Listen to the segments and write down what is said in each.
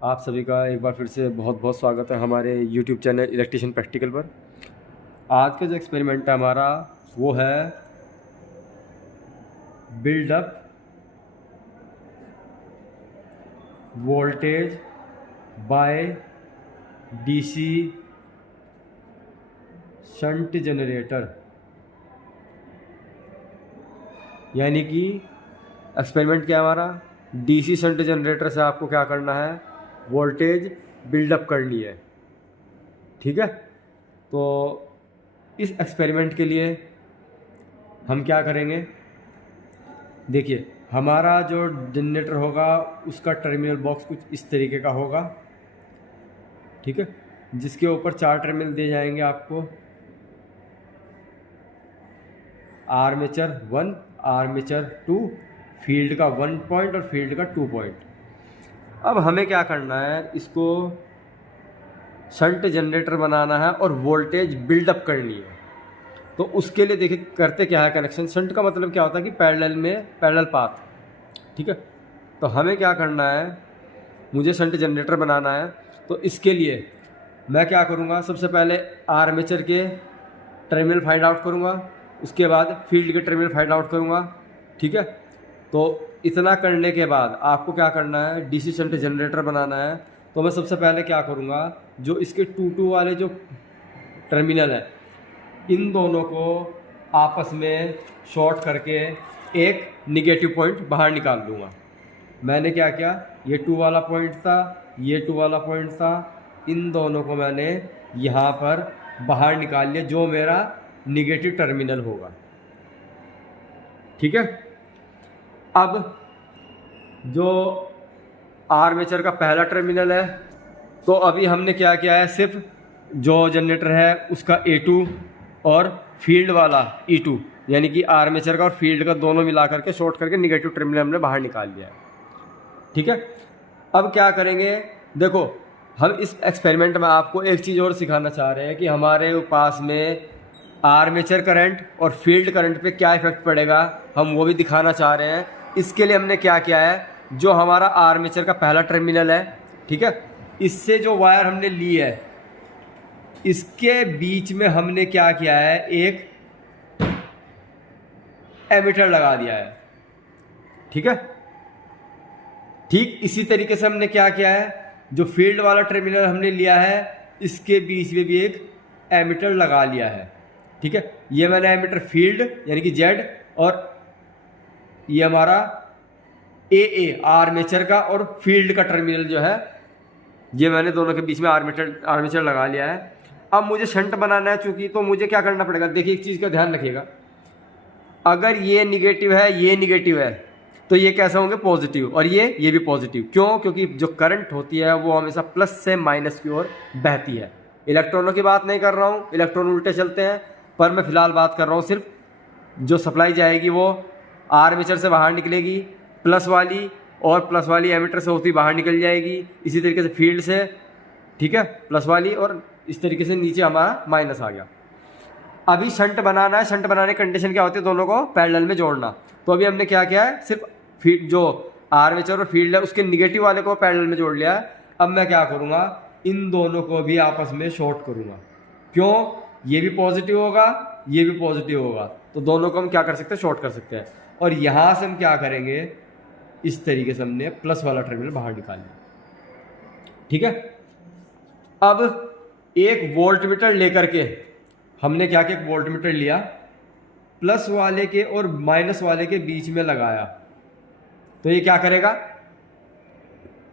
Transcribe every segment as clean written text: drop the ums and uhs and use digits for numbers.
आप सभी का एक बार फिर से बहुत बहुत स्वागत है हमारे YouTube चैनल इलेक्ट्रिशियन प्रैक्टिकल पर। आज का जो एक्सपेरिमेंट है हमारा वो है build up voltage by DC shunt generator. यानी कि एक्सपेरिमेंट क्या है हमारा, डीसी शंट जनरेटर से आपको क्या करना है, वोल्टेज बिल्डअप करनी है। ठीक है, तो इस एक्सपेरिमेंट के लिए हम क्या करेंगे, देखिए हमारा जो जनरेटर होगा उसका टर्मिनल बॉक्स कुछ इस तरीके का होगा। ठीक है, जिसके ऊपर 4 टर्मिनल दिए जाएंगे आपको, आर्मेचर 1, आर्मेचर 2, फील्ड का 1 पॉइंट और फील्ड का 2 पॉइंट। अब हमें क्या करना है, इसको शंट जनरेटर बनाना है और वोल्टेज बिल्डअप करनी है। तो उसके लिए देखिए करते क्या है, कनेक्शन शंट का मतलब क्या होता है कि पैरेलल पाथ। ठीक है, तो हमें क्या करना है, मुझे शंट जनरेटर बनाना है। तो इसके लिए मैं क्या करूँगा, सबसे पहले आर्मेचर के टर्मिनल फाइंड आउट करूँगा, उसके बाद फील्ड के टर्मिनल फाइंड आउट करूँगा। ठीक है, तो इतना करने के बाद आपको क्या करना है, डीसी शंट जनरेटर बनाना है। तो मैं सबसे पहले क्या करूँगा, जो इसके 2-2 वाले जो टर्मिनल है इन दोनों को आपस में शॉर्ट करके एक निगेटिव पॉइंट बाहर निकाल दूँगा। मैंने क्या किया, ये 2 वाला पॉइंट था, ये 2 वाला पॉइंट था, इन दोनों को मैंने यहाँ पर बाहर निकाल लिया, जो मेरा निगेटिव टर्मिनल होगा। ठीक है, अब जो आर्मेचर का पहला टर्मिनल है, तो अभी हमने क्या किया है, सिर्फ जो जनरेटर है उसका A2 और फील्ड वाला E2, यानी कि आर्मेचर का और फील्ड का दोनों मिला करके शॉर्ट करके निगेटिव टर्मिनल हमने बाहर निकाल लिया है। ठीक है, अब क्या करेंगे, देखो हम इस एक्सपेरिमेंट में आपको एक चीज़ और सिखाना चाह रहे हैं कि हमारे पास में आर्मेचर करंट और फील्ड करंट पे क्या इफेक्ट पड़ेगा, हम वो भी दिखाना चाह रहे हैं। इसके लिए हमने क्या किया है, जो हमारा आर्मेचर का पहला टर्मिनल है, ठीक है, इससे जो वायर हमने ली है इसके बीच में हमने क्या किया है, एक एमीटर लगा दिया है। ठीक है, ठीक इसी तरीके से हमने क्या किया है, जो फील्ड वाला टर्मिनल हमने लिया है इसके बीच में भी एक एमीटर लगा लिया है। ठीक है, ये मैंने एमीटर फील्ड यानी कि जेड, और ये हमारा ए आर्मेचर का और फील्ड का टर्मिनल जो है, ये मैंने दोनों के बीच में आर्मेचर लगा लिया है। अब मुझे शंट बनाना है चूंकि, तो मुझे क्या करना पड़ेगा, देखिए एक चीज़ का ध्यान रखिएगा, अगर ये निगेटिव है, ये निगेटिव है, तो ये कैसे होंगे, पॉजिटिव, और ये भी पॉजिटिव। क्यों, क्योंकि जो करंट होती है वो हमेशा प्लस से माइनस की ओर बहती है। इलेक्ट्रॉनों की बात नहीं कर रहा हूँ, इलेक्ट्रॉन उल्टे चलते हैं, पर मैं फिलहाल बात कर रहा हूँ सिर्फ जो सप्लाई जाएगी वो आर्मेचर से बाहर निकलेगी प्लस वाली, और प्लस वाली एमीटर से होती बाहर निकल जाएगी। इसी तरीके से फील्ड से, ठीक है, प्लस वाली, और इस तरीके से नीचे हमारा माइनस आ गया। अभी शंट बनाना है, शंट बनाने की कंडीशन क्या होती है, दोनों को पैरेलल में जोड़ना। तो अभी हमने क्या किया है, सिर्फ फील्ड जो आर्मेचर और फील्ड है उसके निगेटिव वाले को पैरेलल में जोड़ लिया है। अब मैं क्या करूँगा, इन दोनों को भी आपस में शॉर्ट करूँगा। क्यों, ये भी पॉजिटिव होगा, ये भी पॉजिटिव होगा, तो दोनों को हम क्या कर सकते हैं, शॉर्ट कर सकते हैं। और यहाँ से हम क्या करेंगे, इस तरीके से हमने प्लस वाला टर्मिनल बाहर निकाल लिया। ठीक है, अब एक वोल्टमीटर लेकर के हमने क्या किया, एक वोल्टमीटर लिया, प्लस वाले के और माइनस वाले के बीच में लगाया, तो ये क्या करेगा,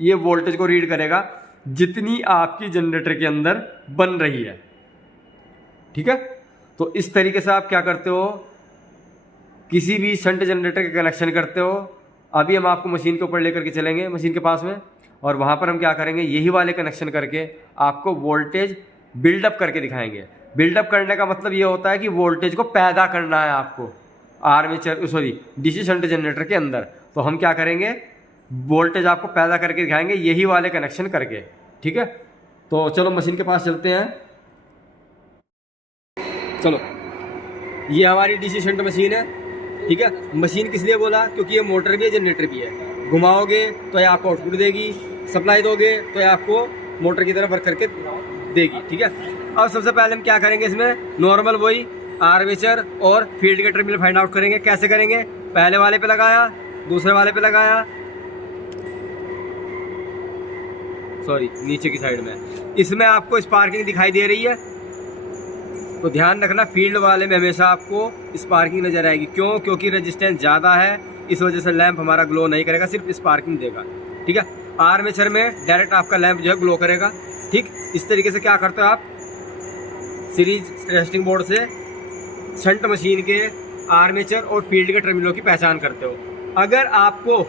ये वोल्टेज को रीड करेगा जितनी आपकी जनरेटर के अंदर बन रही है। ठीक है, तो इस तरीके से आप क्या करते हो, किसी भी शंट जनरेटर का कनेक्शन करते हो। अभी हम आपको मशीन के ऊपर लेकर के चलेंगे, मशीन के पास में, और वहाँ पर हम क्या करेंगे, यही वाले कनेक्शन करके आपको वोल्टेज बिल्डअप करके दिखाएंगे। बिल्डअप करने का मतलब ये होता है कि वोल्टेज को पैदा करना है आपको डीसी शंट जनरेटर के अंदर। तो हम क्या करेंगे, वोल्टेज आपको पैदा करके दिखाएंगे यही वाले कनेक्शन करके। ठीक है, तो चलो मशीन के पास चलते हैं। चलो, ये हमारी डीसी शंट मशीन है। ठीक है, मशीन किस लिए बोला, क्योंकि ये मोटर भी है, जनरेटर भी है। घुमाओगे तो ये आपको आउटपुट देगी, सप्लाई दोगे तो ये आपको मोटर की तरफ वर्क करके देगी। ठीक है, अब सबसे पहले हम क्या करेंगे, इसमें नॉर्मल वही आर्मेचर और फील्ड के टर्मिनल फाइंड आउट करेंगे। कैसे करेंगे, पहले वाले पे लगाया, दूसरे वाले पे लगाया, सॉरी नीचे की साइड में, इसमें आपको स्पार्किंग दिखाई दे रही है तो ध्यान रखना फील्ड वाले में हमेशा आपको स्पार्किंग नजर आएगी। क्यों, क्योंकि रेजिस्टेंस ज़्यादा है, इस वजह से लैंप हमारा ग्लो नहीं करेगा, सिर्फ स्पार्किंग देगा। ठीक है, आर्मेचर में डायरेक्ट आपका लैंप जो है ग्लो करेगा। ठीक, इस तरीके से क्या करते हो आप सीरीज टेस्टिंग बोर्ड से शंट मशीन के आर्मेचर और फील्ड के टर्मिनलों की पहचान करते हो। अगर आपको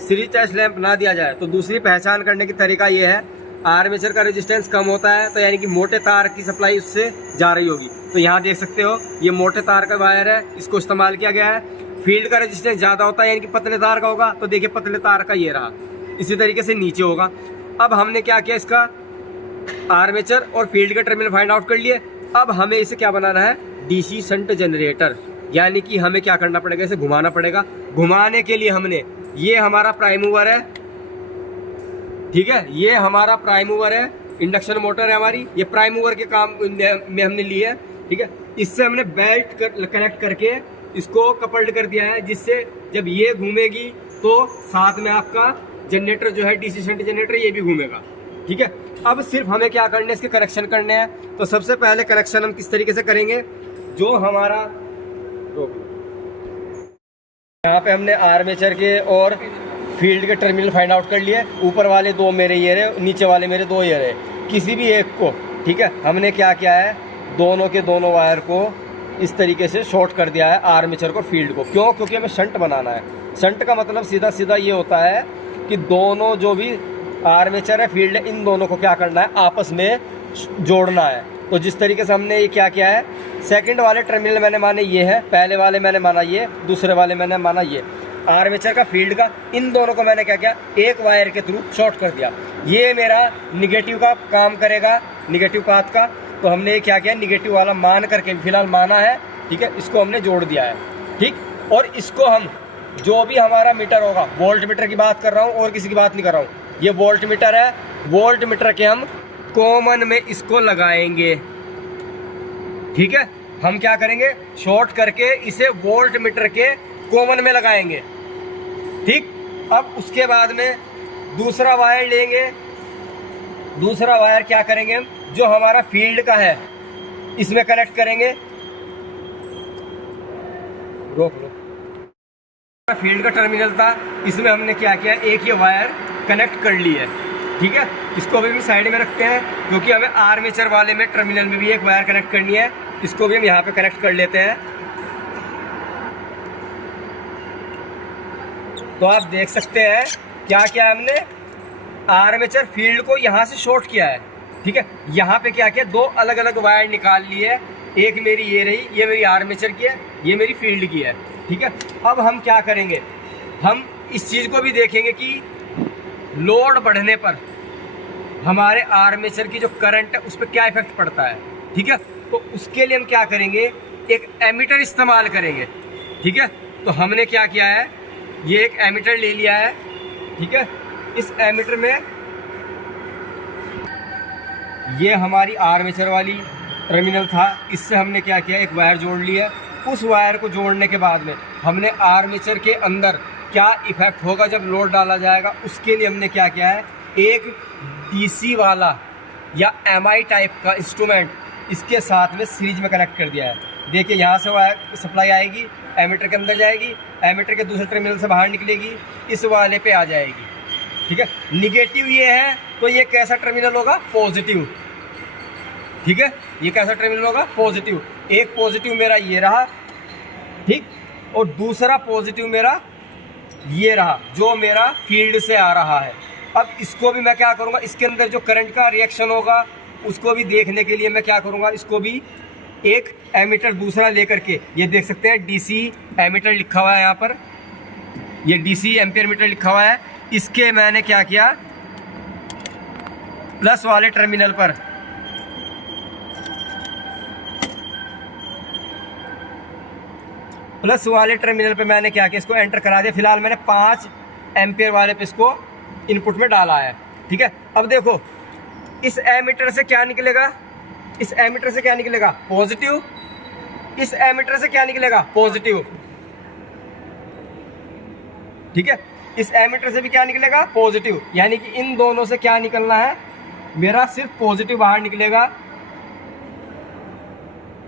सीरीज टेस्ट लैंप ना दिया जाए तो दूसरी पहचान करने की तरीका ये है, आर्मेचर का रेजिस्टेंस कम होता है तो यानी कि मोटे तार की सप्लाई उससे जा रही होगी। तो यहाँ देख सकते हो ये मोटे तार का वायर है, इसको इस्तेमाल किया गया है। फील्ड का रेजिस्टेंस ज़्यादा होता है यानी कि पतले तार का होगा, तो देखिए पतले तार का ये रहा, इसी तरीके से नीचे होगा। अब हमने क्या किया, इसका आर्मेचर और फील्ड के टर्मिनल फाइंड आउट कर लिए। अब हमें इसे क्या बनाना है, डीसी शंट जनरेटर, यानी कि हमें क्या करना पड़ेगा, इसे घुमाना पड़ेगा। घुमाने के लिए हमने, ये हमारा प्राइम मूवर है, ठीक है, ये हमारा प्राइम मूवर है, इंडक्शन मोटर है हमारी, ये प्राइम मूवर के काम में हमने ली है। ठीक है, इससे हमने बेल्ट कनेक्ट करके इसको कपल्ड कर दिया है, जिससे जब ये घूमेगी तो साथ में आपका जनरेटर जो है डीसी शंट जनरेटर ये भी घूमेगा। ठीक है, अब सिर्फ हमें क्या करना है, इसके कनेक्शन करने हैं। तो सबसे पहले कनेक्शन हम किस तरीके से करेंगे, जो हमारा यहाँ पे हमने आर्मेचर के और फील्ड के टर्मिनल फाइंड आउट कर लिए। ऊपर वाले दो मेरे ये रहे, नीचे वाले मेरे दो ये रहे, किसी भी एक को, ठीक है, हमने क्या किया है, दोनों के दोनों वायर को इस तरीके से शॉर्ट कर दिया है, आर्मेचर को फील्ड को। क्यों, क्योंकि हमें शंट बनाना है। शंट का मतलब सीधा सीधा ये होता है कि दोनों जो भी आर्मेचर है फील्ड है, इन दोनों को क्या करना है, आपस में जोड़ना है। तो जिस तरीके से हमने ये क्या किया है, सेकंड वाले टर्मिनल मैंने माने ये है, पहले वाले मैंने माना ये, दूसरे वाले मैंने माना ये, आर्मेचर का फील्ड का, इन दोनों को मैंने क्या किया, एक वायर के थ्रू शॉर्ट कर दिया। ये मेरा निगेटिव का काम करेगा, निगेटिव पाथ का। तो हमने ये क्या किया, निगेटिव वाला मान करके फिलहाल माना है, ठीक है, इसको हमने जोड़ दिया है। ठीक, और इसको हम जो भी हमारा मीटर होगा, वोल्ट मीटर की बात कर रहा हूँ और किसी की बात नहीं कर रहा हूँ, ये वोल्ट मीटर है, वोल्ट मीटर के हम कॉमन में इसको लगाएंगे। ठीक है, हम क्या करेंगे, शॉर्ट करके इसे वोल्ट मीटर के कॉमन में लगाएंगे। ठीक, अब उसके बाद में दूसरा वायर लेंगे, दूसरा वायर क्या करेंगे हम, जो हमारा फील्ड का है इसमें कनेक्ट करेंगे। रोक लो, फील्ड का टर्मिनल था, इसमें हमने क्या किया, एक ये वायर कनेक्ट कर ली है। ठीक है, इसको भी साइड में रखते हैं क्योंकि हमें आर्मेचर वाले में टर्मिनल में भी एक वायर कनेक्ट करनी है, इसको भी हम यहाँ पे कनेक्ट कर लेते हैं। तो आप देख सकते हैं क्या किया हमने, आर्मेचर फील्ड को यहाँ से शॉर्ट किया है। ठीक है, यहाँ पे क्या किया, दो अलग अलग वायर निकाल लिए, एक मेरी ये रही, ये मेरी आर्मेचर की है, ये मेरी फील्ड की है। ठीक है, अब हम क्या करेंगे, हम इस चीज़ को भी देखेंगे कि लोड बढ़ने पर हमारे आर्मेचर की जो करंट है उस पर क्या इफेक्ट पड़ता है। ठीक है, तो उसके लिए हम क्या करेंगे, एक एमीटर इस्तेमाल करेंगे। ठीक है, तो हमने क्या किया है, ये एक एमीटर ले लिया है। ठीक है, इस एमीटर में ये हमारी आर्मेचर वाली टर्मिनल था, इससे हमने क्या किया, एक वायर जोड़ लिया। उस वायर को जोड़ने के बाद में हमने आर्मेचर के अंदर क्या इफेक्ट होगा जब लोड डाला जाएगा, उसके लिए हमने क्या किया है, एक डीसी वाला या एमआई टाइप का इंस्ट्रूमेंट इसके साथ में सीरीज में कनेक्ट कर दिया है। देखिए यहाँ से वायर सप्लाई आएगी, एमीटर के अंदर जाएगी, एमीटर के दूसरे टर्मिनल से बाहर निकलेगी, इस वाले पे आ जाएगी। ठीक है, निगेटिव ये है तो ये कैसा टर्मिनल होगा, पॉजिटिव। ठीक है, ये कैसा टर्मिनल होगा, पॉजिटिव। एक पॉजिटिव मेरा ये रहा, ठीक, और दूसरा पॉजिटिव मेरा ये रहा, जो मेरा फील्ड से आ रहा है। अब इसको भी मैं क्या करूँगा, इसके अंदर जो करंट का रिएक्शन होगा उसको भी देखने के लिए मैं क्या करूँगा, इसको भी एक एमीटर दूसरा लेकर के, ये देख सकते हैं डीसी एमीटर लिखा हुआ है यहाँ पर, ये डीसी एम्पियर मीटर लिखा हुआ है। इसके मैंने क्या किया, प्लस वाले टर्मिनल पर मैंने क्या किया, इसको एंटर करा दिया। फिलहाल मैंने 5 एम्पियर वाले पे इसको इनपुट में डाला है। ठीक है, अब देखो इस एमीटर से क्या निकलेगा, इस एमीटर से क्या निकलेगा, पॉजिटिव, इस एमीटर से क्या निकलेगा, पॉजिटिव। ठीक है, इस एमीटर से भी क्या निकलेगा, पॉजिटिव, यानी कि इन दोनों से क्या निकलना है, मेरा सिर्फ पॉजिटिव बाहर निकलेगा।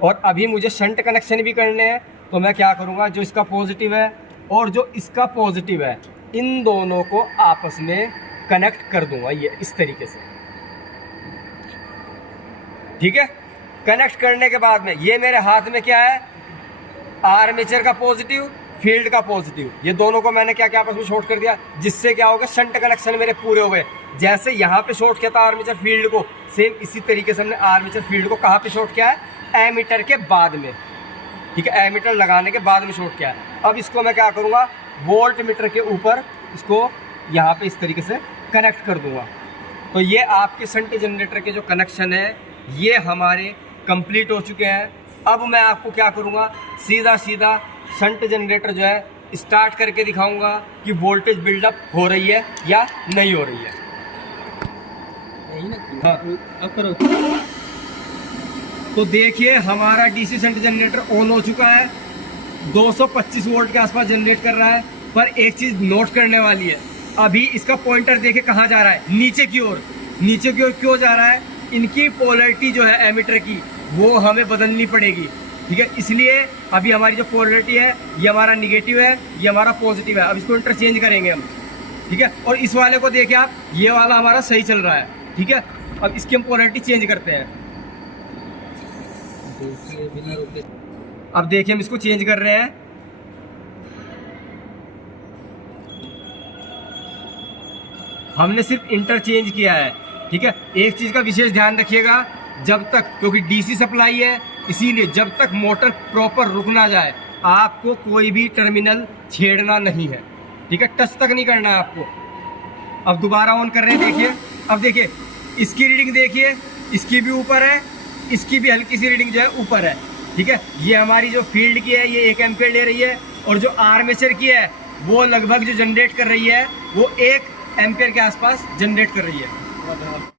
और अभी मुझे शंट कनेक्शन भी करने हैं, तो मैं क्या करूंगा, जो इसका पॉजिटिव है और जो इसका पॉजिटिव है, इन दोनों को आपस में कनेक्ट कर दूंगा, ये इस तरीके से। ठीक है, कनेक्ट करने के बाद में ये मेरे हाथ में क्या है, आर्मेचर का पॉजिटिव, फील्ड का पॉजिटिव, ये दोनों को मैंने क्या क्या आपस में शॉर्ट कर दिया, जिससे क्या होगा, शंट कनेक्शन मेरे पूरे हो गए। जैसे यहाँ पे शॉर्ट किया था आर्मेचर फील्ड को, सेम इसी तरीके से हमने आर्मेचर फील्ड को कहाँ पे शॉर्ट किया है, एमीटर के बाद में। ठीक है, एमीटर लगाने के बाद में शॉर्ट किया है। अब इसको मैं क्या करूँगा, वोल्ट मीटर के ऊपर इसको यहाँ पे इस तरीके से कनेक्ट कर दूंगा। तो ये आपके शंट जनरेटर के जो कनेक्शन है ये हमारे कंप्लीट हो चुके हैं। अब मैं आपको क्या करूँगा, सीधा सीधा शंट जनरेटर जो है स्टार्ट करके दिखाऊंगा कि वोल्टेज बिल्डअप हो रही है या नहीं हो रही है। हाँ, अब करो। तो देखिए हमारा डीसी शंट जनरेटर ऑन हो चुका है, 225 वोल्ट के आसपास जनरेट कर रहा है। पर एक चीज़ नोट करने वाली है, अभी इसका पॉइंटर देखे कहाँ जा रहा है, नीचे की ओर। नीचे की ओर क्यों जा रहा है, इनकी पोलैरिटी जो है एमीटर की वो हमें बदलनी पड़ेगी। ठीक है, इसलिए अभी हमारी जो पोलैरिटी है ये हमारा निगेटिव है, ये हमारा पॉजिटिव है। अब इसको इंटरचेंज करेंगे हम। ठीक है, और इस वाले को देखिए आप, ये वाला हमारा सही चल रहा है। ठीक है, अब इसकी हम पोलैरिटी चेंज करते हैं। अब देखिए हम इसको चेंज कर रहे हैं। हमने सिर्फ इंटरचेंज किया है। ठीक है, एक चीज का विशेष ध्यान रखिएगा, जब तक, क्योंकि डीसी सप्लाई है इसीलिए जब तक मोटर प्रॉपर रुक ना जाए आपको कोई भी टर्मिनल छेड़ना नहीं है। ठीक है, टच तक नहीं करना है आपको। अब दोबारा ऑन कर रहे हैं, देखिए। अब देखिए इसकी रीडिंग देखिए, इसकी भी ऊपर है, इसकी भी हल्की सी रीडिंग जो है ऊपर है। ठीक है, ये हमारी जो फील्ड की है ये 1 एम्पीयर ले रही है, और जो आर्मेचर की है वो लगभग जो जनरेट कर रही है वो 1 एम्पीयर के आसपास जनरेट कर रही है।